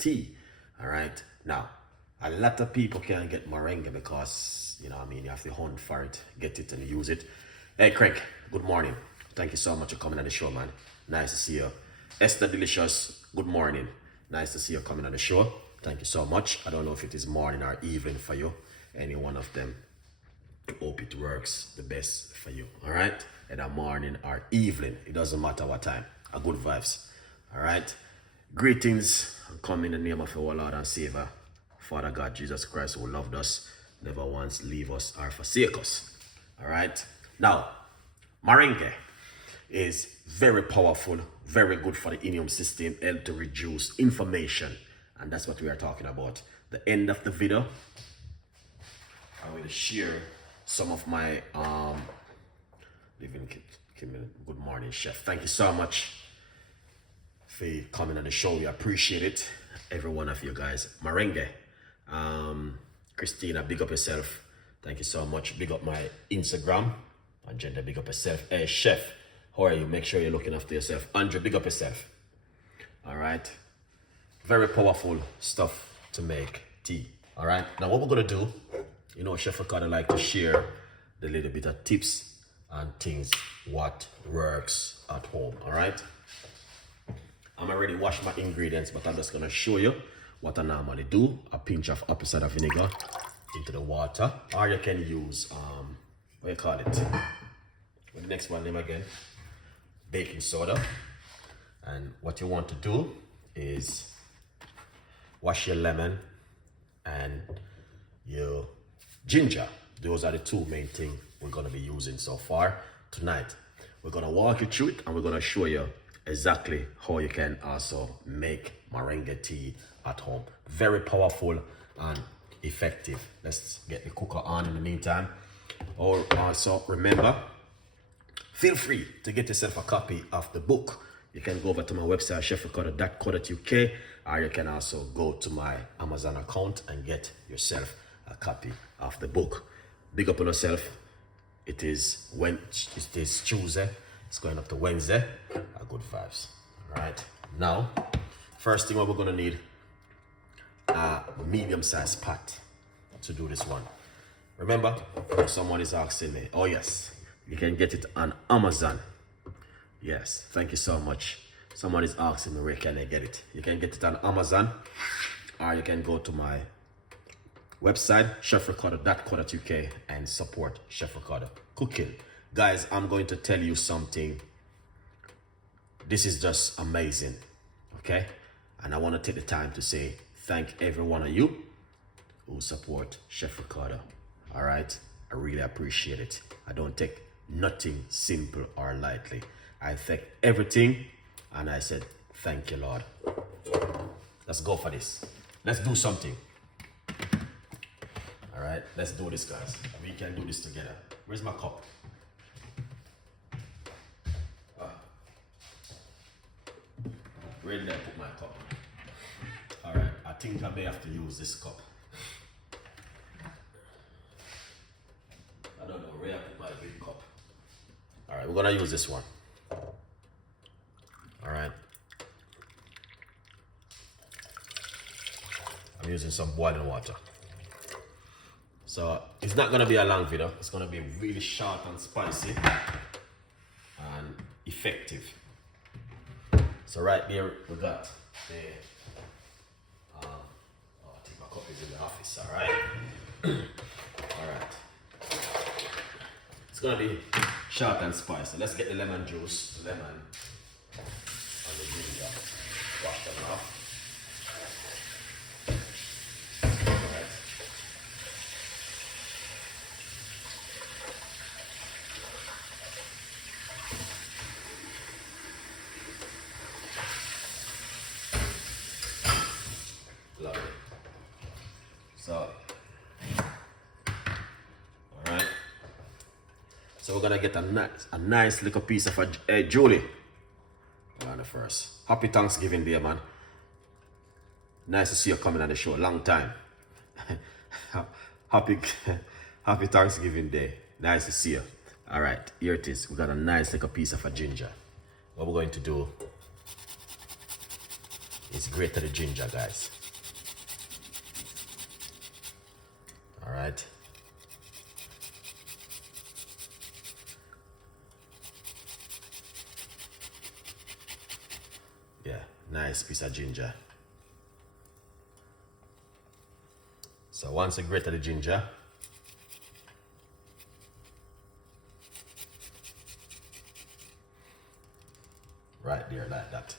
tea. All right. Now, a lot of people can't get moringa because, you know what I mean, you have to hunt for it, get it and use it. Hey, Craig, good morning. Thank you so much for coming on the show, man. Nice to see you. Esther Delicious, good morning. Nice to see you coming on the show. Thank you so much. I don't know if it is morning or evening for you. Any one of them. Hope it works the best for you. All right. Either morning or evening. It doesn't matter what time. A good vibes. All right. Greetings. I come in the name of our Lord and Savior, Father God, Jesus Christ, who loved us, never once leave us or forsake us. All right. Now, moringa is very powerful, very good for the immune system, help to reduce inflammation. And that's what we are talking about. The end of the video, I will share some of my good morning, chef. Thank you so much for coming on the show. We appreciate it, every one of you guys. Moringa, Christina, big up yourself. Thank you so much. Big up my Instagram. Agenda, big up yourself. Hey, chef, how are you? Make sure you're looking after yourself. Andre, big up yourself. All right. Very powerful stuff to make tea. All right. Now, what we're gonna do, you know, Chef Ricardo like to share the little bit of tips and things what works at home. All right. I'm already washed my ingredients, but I'm just gonna show you what I normally do. A pinch of apple cider vinegar into the water, or you can use what do you call it? What the next one name again? Baking soda. And what you want to do is wash your lemon and your ginger. Those are the two main things we're gonna be using so far tonight. We're gonna walk you through it and we're gonna show you exactly how you can also make moringa tea at home. Very powerful and effective. Let's get the cooker on in the meantime. Or also remember, feel free to get yourself a copy of the book. You can go over to my website, chefricardo.co.uk, or you can also go to my Amazon account and get yourself a copy of the book. Big up on yourself. It is Tuesday. It's going up to Wednesday. A good vibes. All right. Now, first thing what we're gonna need, a medium-sized pot to do this one. Remember, someone is asking me. Oh yes, you can get it on Amazon. Yes, thank you so much. Someone is asking me where can I get it. You can get it on Amazon, or you can go to my website, chefricardo.co.uk, and support Chef Ricardo Cooking. Guys, I'm going to tell you something. This is just amazing, okay? And I want to take the time to say thank every one of you who support Chef Ricardo. All right? I really appreciate it. I don't take nothing simple or lightly. I take everything and I said, thank you, Lord. Let's go for this. Let's do something. All right, let's do this, guys. We can do this together. Where's my cup? Where did I put my cup? All right, I think I may have to use this cup. I don't know where I put my big cup. All right, we're gonna use this one. All right. I'm using some boiling water. So it's not gonna be a long video. It's gonna be really short and spicy and effective. So right there we got the I think my cup is in the office. All right. All right. It's gonna be short and spicy. Let's get the lemon juice, lemon and the ginger. Wash them off. Lovely. So, all right. So we're gonna get a nice little piece of Julie. On the first. Happy Thanksgiving Day, man. Nice to see you coming on the show. Long time. happy Thanksgiving Day. Nice to see you. All right, here it is. We got a nice little piece of a ginger. What we're going to do is grate the ginger, guys. All right. Yeah, nice piece of ginger. So once you grate the ginger, right there like that.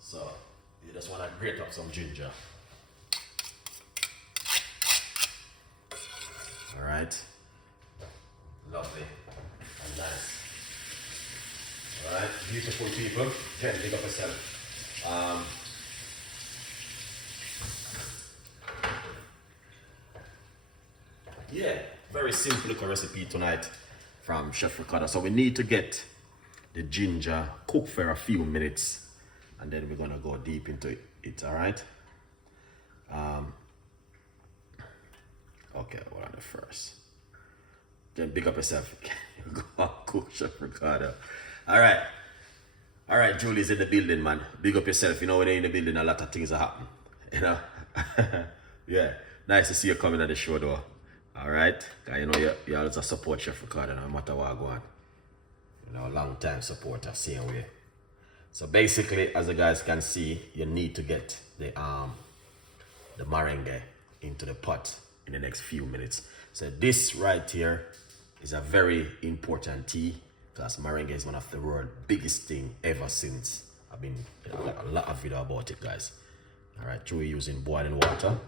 So you just want to grate up some ginger. All right, lovely and nice. All right, beautiful people. Again, pick up yourself. Yeah, very simple little recipe tonight from Chef Ricardo. So we need to get the ginger cooked for a few minutes, and then we're gonna go deep into it. All right. Okay, hold on first. Then big up yourself. Go and cook, Chef Ricardo. All right. Julie's in the building, man. Big up yourself. You know when they're in the building, a lot of things are happening. You know. Yeah. Nice to see you coming at the show, though. All right. You know you always support Chef Ricardo, no matter what go on. You know, long time supporter, same way. So basically, as you guys can see, you need to get the moringa into the pot in the next few minutes. So this right here is a very important tea, because moringa is one of the world's biggest thing ever since. I've been a lot of video about it, guys. All right, we're using boiling water.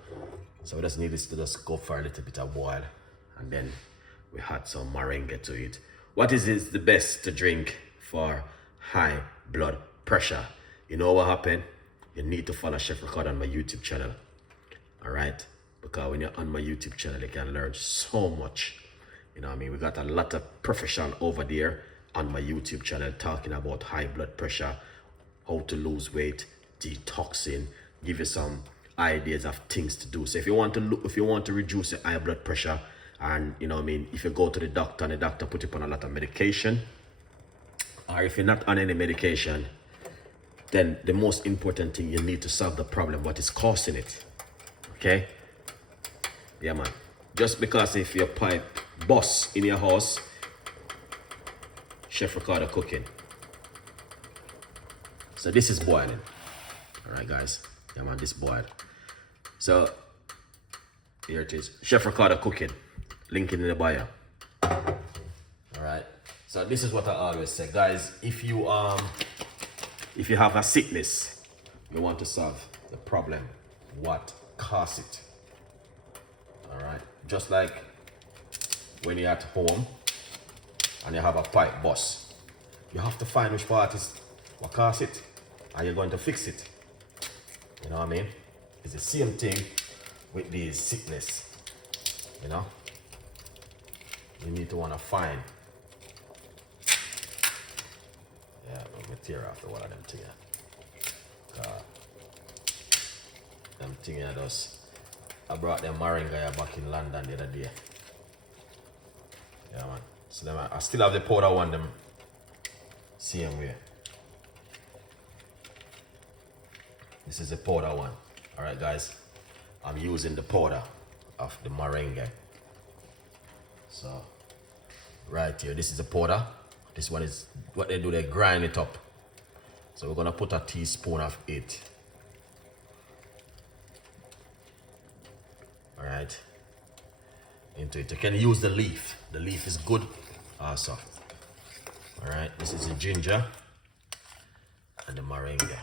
So we just need this to just go for a little bit of boil, and then we add some moringa to it. What is the best to drink for high blood pressure? You know what happened? You need to follow Chef Ricardo on my YouTube channel. All right, because when you're on my YouTube channel, you can learn so much. You know what I mean? We got a lot of professional over there on my YouTube channel talking about high blood pressure, how to lose weight, detoxing, give you some ideas of things to do. So if you want to reduce your high blood pressure, and you know what I mean, if you go to the doctor and the doctor put you on a lot of medication, or if you're not on any medication, then the most important thing, you need to solve the problem, what is causing it. Okay? Yeah, man. Just because if your pipe bust in your house, Chef Ricardo Cooking. So this is boiling. All right, guys. Yeah, man, this boiled. So here it is. Chef Ricardo Cooking. Link in the bio. All right. So this is what I always say, guys. If you have a sickness, you want to solve the problem, what causes it. All right. Just like when you're at home and you have a pipe bust, you have to find which part is what caused it, and you're going to fix it. You know what I mean? It's the same thing with these sickness. You know, you need to want to find. Yeah, I'm gonna tear off the one of them thing. Them thing I just, I brought them moringa back in London the other day. Yeah, man. So them, I still have the powder one, them same way. This is the powder one. All right, guys. I'm using the powder of the moringa. So right here, this is the powder. This one is what they do, they grind it up. So we're gonna put a teaspoon of it. All right, into it. You can use the leaf. The leaf is good also. All right, this is the ginger and the moringa.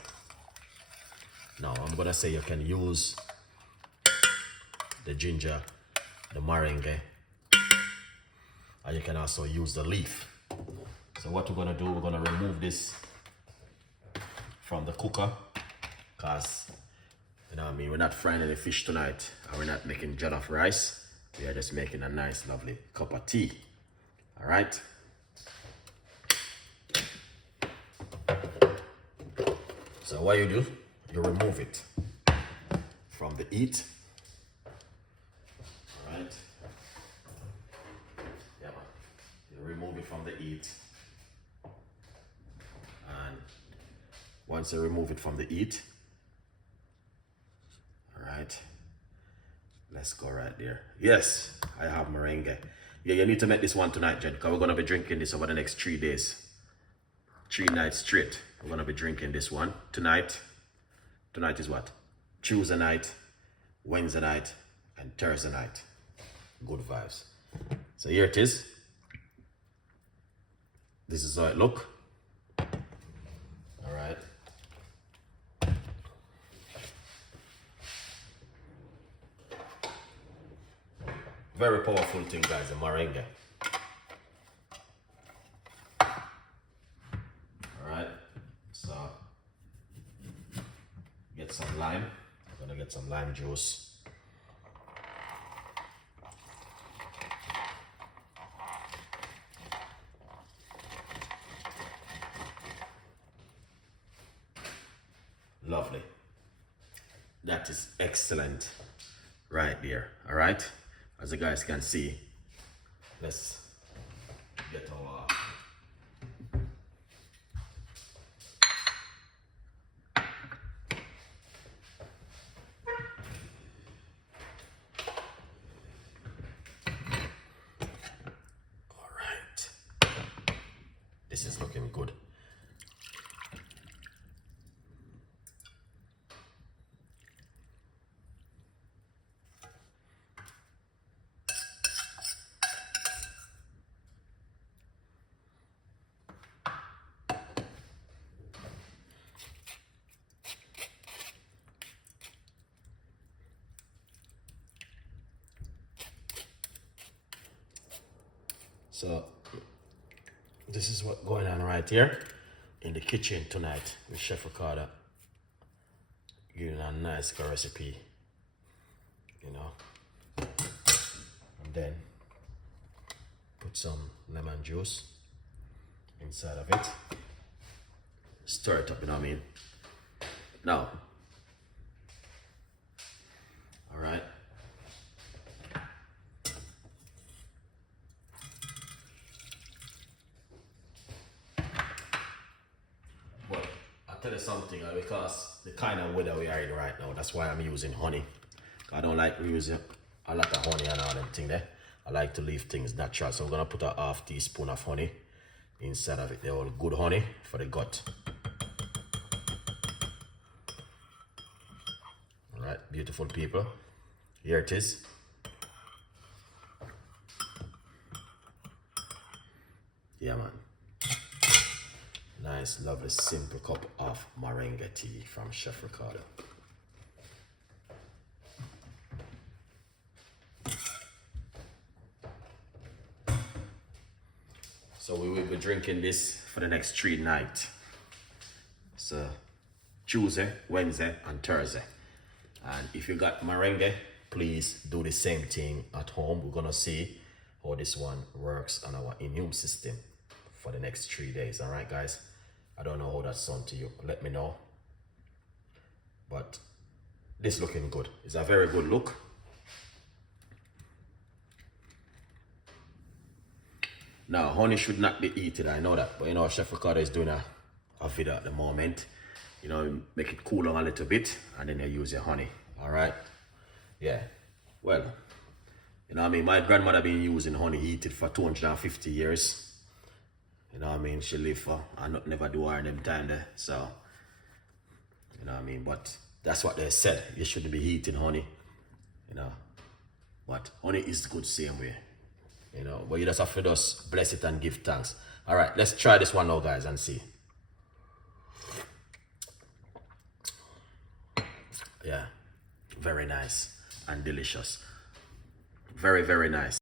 Now I'm gonna say you can use the ginger, the moringa, and you can also use the leaf. So what we're gonna do, we're gonna remove this from the cooker, because you know what I mean, we're not frying any fish tonight, and we're not making jollof rice. We are just making a nice lovely cup of tea. All right. So what you do, you remove it from the heat. All right. Yeah, man. You remove it from the heat, and once you remove it from the heat. All right, let's go right there. Yes, I have moringa. Yeah, you need to make this one tonight, Jen, because we're gonna be drinking this over the next 3 days. 3 nights straight. We're gonna be drinking this one tonight. Tonight is what? Tuesday night, Wednesday night, and Thursday night. Good vibes. So here it is. This is how it look. All right. Very powerful thing, guys, the moringa. Alright, so get some lime. I'm gonna get some lime juice. Lovely. That is excellent right there. Alright. As you guys can see, let's get our all right. This is looking good. So this is what's going on right here in the kitchen tonight with Chef Ricardo. Giving a nice recipe, you know. And then put some lemon juice inside of it. Stir it up, you know what I mean? Now, all right. Tell you something, because the kind of weather we are in right now, that's why I'm using honey. I don't like using a lot of honey and all them thing there. I like to leave things natural. So we're gonna put a half teaspoon of honey inside of it. They're all good honey for the gut. All right, beautiful people. Here it is. Yeah, man. Nice, lovely, simple cup of moringa tea from Chef Ricardo. So we will be drinking this for the next 3 nights. So Tuesday, Wednesday, and Thursday. And if you got moringa, please do the same thing at home. We're gonna see how this one works on our immune system for the next 3 days. All right, guys. I don't know how that sounds to you. Let me know. But this looking good. It's a very good look. Now, honey should not be eaten. I know that. But you know, Chef Ricardo is doing a video at the moment. You know, make it cool down a little bit, and then you use your honey. All right. Yeah. Well, you know what I mean? My grandmother been using honey, eat it for 250 years. You know what I mean? She live for, I never do her them time there. So, you know what I mean? But that's what they said. You shouldn't be eating honey. You know. But honey is good same way. You know, but you just have to just bless it and give thanks. All right, let's try this one now, guys, and see. Yeah, very nice and delicious. Very, very nice.